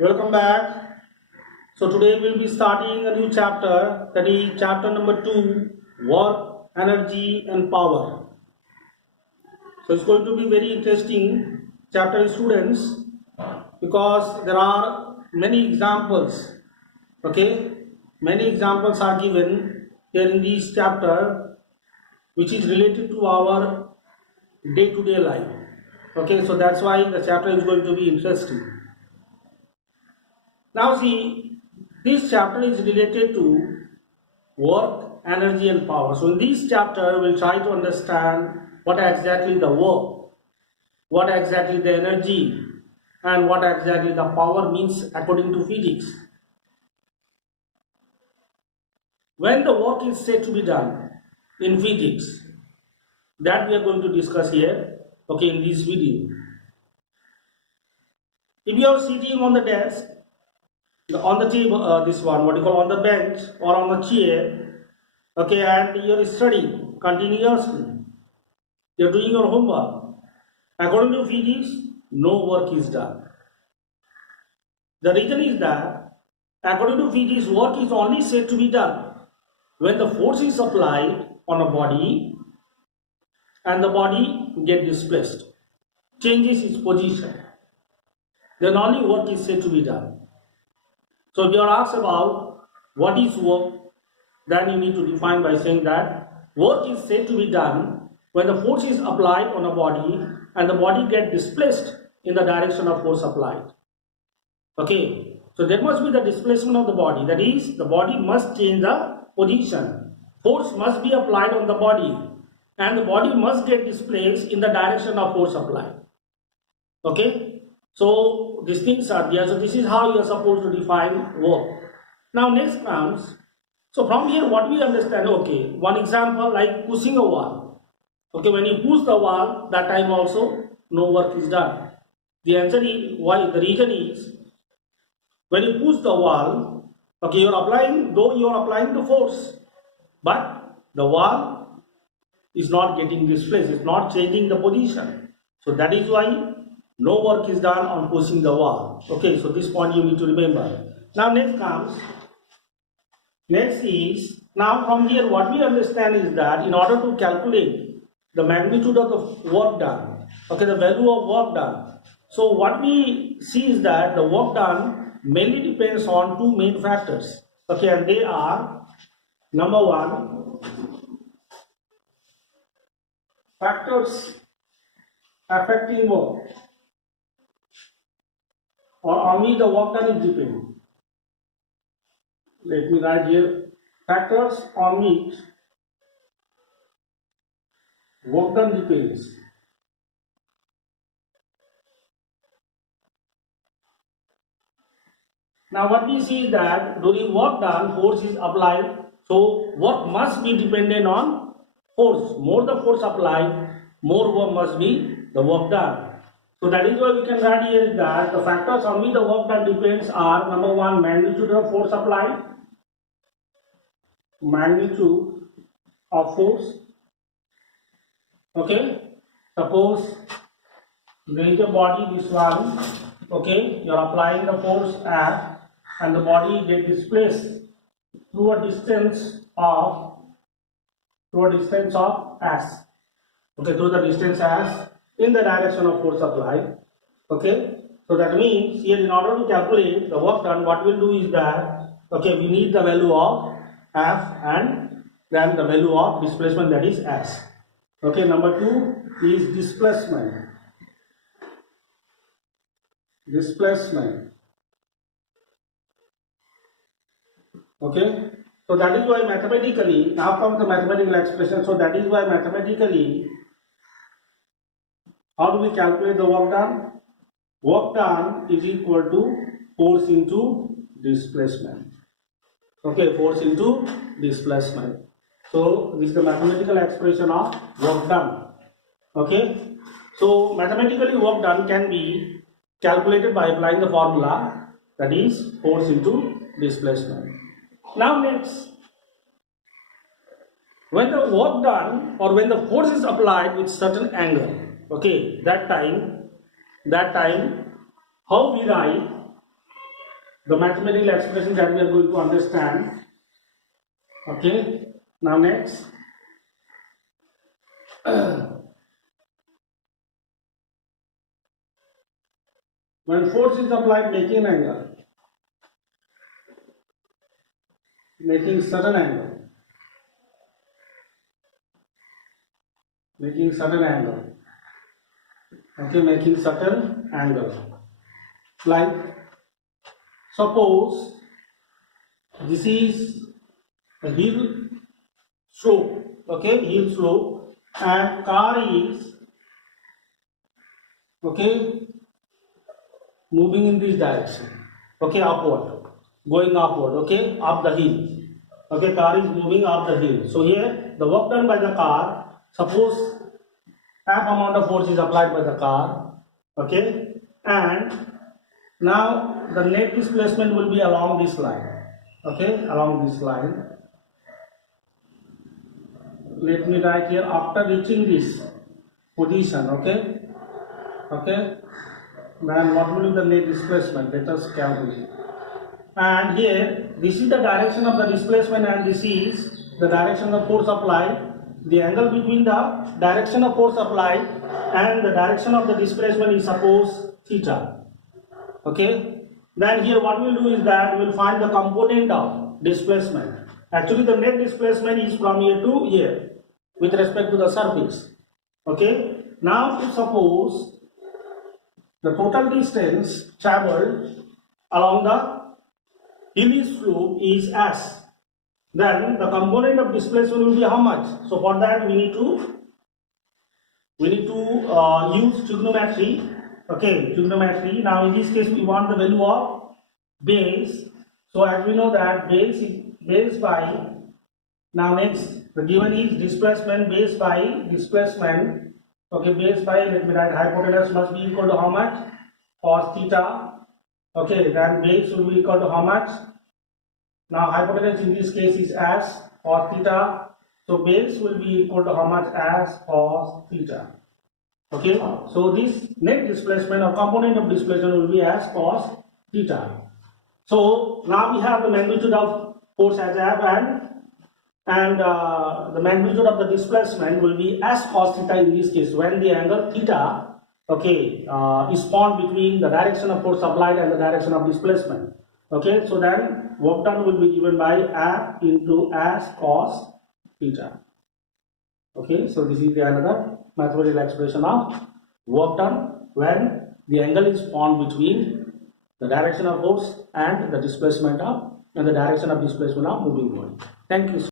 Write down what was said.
Welcome back. So today we'll be starting a new chapter, that is chapter number 2, work, energy and power. So it's going to be very interesting chapter, students, because there are many examples. Okay, many examples are given here in this chapter which is related to our day-to-day life. Okay, so that's why the chapter is going to be interesting. Now see, this chapter is related to work, energy and power. So in this chapter, we'll try to understand what exactly the work, what exactly the energy and what exactly the power means according to physics. When the work is said to be done in physics, that we are going to discuss here, okay, in this video. If you are sitting on the desk, on the table, this one, what you call on the bench or on the chair, okay, and you are studying continuously, you are doing your homework. According to physics, no work is done. The reason is that, according to physics, work is only said to be done when the force is applied on a body and the body gets displaced, changes its position. Then only work is said to be done. So if you are asked about what is work, then you need to define by saying that work is said to be done when the force is applied on a body and the body gets displaced in the direction of force applied. Okay, so there must be the displacement of the body, that is, the body must change the position. Force must be applied on the body and the body must get displaced in the direction of force applied. Okay, so these things are there. So this is how you are supposed to define work. Now next comes, so from here what we understand, okay, one example like pushing a wall. Okay, when you push the wall, that time also no work is done. The answer is, why, the reason is, when you push the wall, okay, you are applying the force, but the wall is not getting displaced, it's not changing the position. So that is why no work is done on pushing the wall. Okay, so this point you need to remember. Now next is, now from here what we understand is that in order to calculate the magnitude of the work done, okay, the value of work done, so what we see is that the work done mainly depends on two main factors, okay, and they are, number one, factors affecting work, or only the work done is dependent. Let me write here, factors on which work done depends. Now what we see is that during work done, force is applied, so work must be dependent on force. More the force applied, more work must be the work done. So that is why we can write here that the factors on which the work done depends are, number one, magnitude of force applied, magnitude of force. Okay, suppose there is a body, this one, okay, you are applying the force F and the body gets displaced through a distance of s, okay, through the distance s in the direction of force applied. Okay, so that means here, in order to calculate the work done, what we'll do is that, okay, we need the value of F and then the value of displacement, that is s. Okay, number two is displacement. Okay, so that is why mathematically, now comes the mathematical expression. So that is why mathematically, how do we calculate the work done? Work done is equal to force into displacement. Okay, force into displacement. So this is the mathematical expression of work done. Okay, so mathematically work done can be calculated by applying the formula, that is force into displacement. Now next, when the work done or when the force is applied with certain angle, okay, that time how we write the mathematical expression that we are going to understand. Okay, now next. When force is applied making an angle, making certain angle, making certain angle, okay, making certain angle, like suppose this is a hill slope, okay, hill slope, and car is, okay, moving in this direction, okay, upward, going upward, okay, up the hill, okay, car is moving up the hill. So here the work done by the car, suppose F amount of force is applied by the car, okay, and now the net displacement will be along this line, okay, along this line. Let me write here, after reaching this position, okay, then what will be the net displacement? Let us calculate. And here this is the direction of the displacement and this is the direction of force applied. The angle between the direction of force applied and the direction of the displacement is suppose theta, okay. Then here what we'll do is that we'll find the component of displacement. Actually the net displacement is from here to here with respect to the surface, okay. Now if suppose the total distance traveled along the hilly slope is s, then the component of displacement will be how much? So for that we need to use trigonometry, okay, trigonometry. Now in this case we want the value of base. So as we know that base is base by, now next the given is displacement, base by displacement, okay, base by, let me write, hypotenuse must be equal to how much? Cos theta, okay, then base will be equal to how much? Now hypotenuse in this case is as cos theta, so base will be equal to how much? As cos theta, okay. So this net displacement or component of displacement will be as cos theta. So now we have the magnitude of force as F, and the magnitude of the displacement will be as cos theta in this case when the angle theta, okay, is found between the direction of force applied and the direction of displacement, okay. So then work done will be given by F into as cos theta, okay. So this is the another mathematical expression of work done when the angle is found between the direction of force and the displacement of, and the direction of displacement of moving body. Thank you.